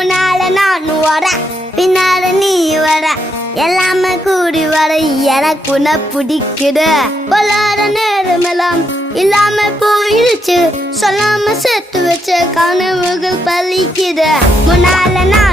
முன்னால நான் வர பின்னால நீ வர எல்லாமே கூடி வர எனக்கு உன்னை பிடிக்குது பொல்லாத நேரமெல்லாம் இல்லாம போயிடுச்சு சொல்லாம சேர்த்து வச்ச கனவுகள் பலிக்குது முன்னால நான்